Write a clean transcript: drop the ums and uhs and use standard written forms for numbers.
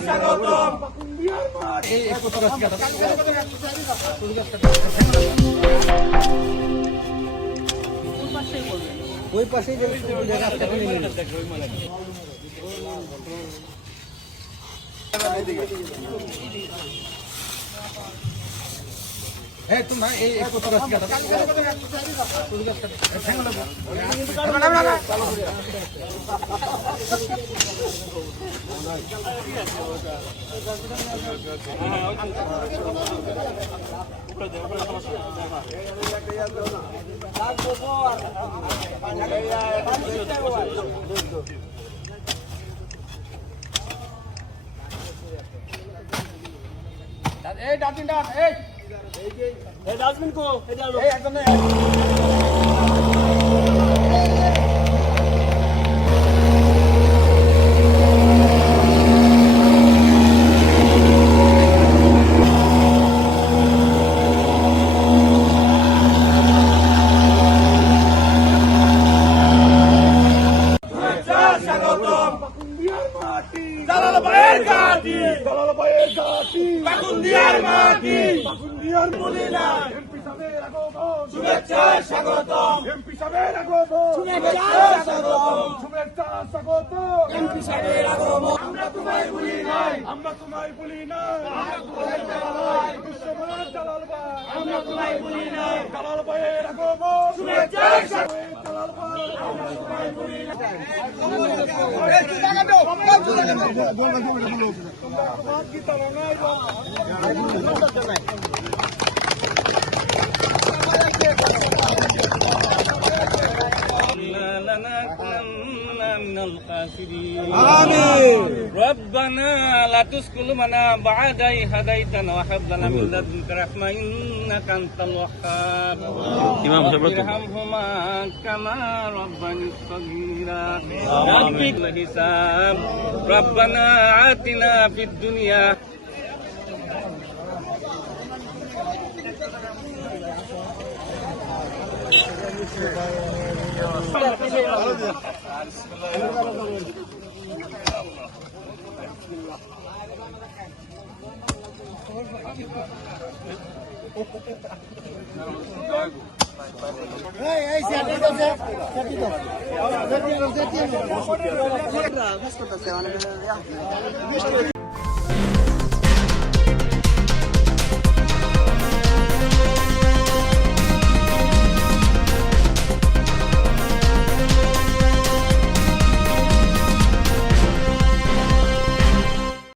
স্বাগতম ওই পাশেই তোমরা এই কত গাছ কাটা এই ডাস্টবিন ডান এই ডাস্টবিন কো এই ডালো এই একদম দালাল ভাইয়ের গাটি পাকুন্দিয়ার মাটি পাকুন্দিয়ার মদিনা এমপি সাহেবের আগমন শুভেচ্ছা স্বাগতম এমপি সাহেবের আগমন শুভেচ্ছা স্বাগতম শুভেচ্ছা স্বাগতম এমপি সাহেবের আগমন আমরা তোমায় ভুলি নাই আমরা তোমায় ভুলি নাই আমরা তোমায় জানাই বিশ্বমানব দালাল ভাই আমরা তোমায় ভুলি নাই দালাল ভাইয়ের আগমন শুভেচ্ছা স্বাগতম দালাল ভাই আমরা তোমায় ভুলি নাই من الخاسرين آمين ربنا لا تزغ قلوبنا بعد إذ هديتنا وهب لنا من لدنك رحمة إنك أنت الوهاب ارحمهما كما ربياني صغيرا آمين الحساب ربنا آتنا في الدنيا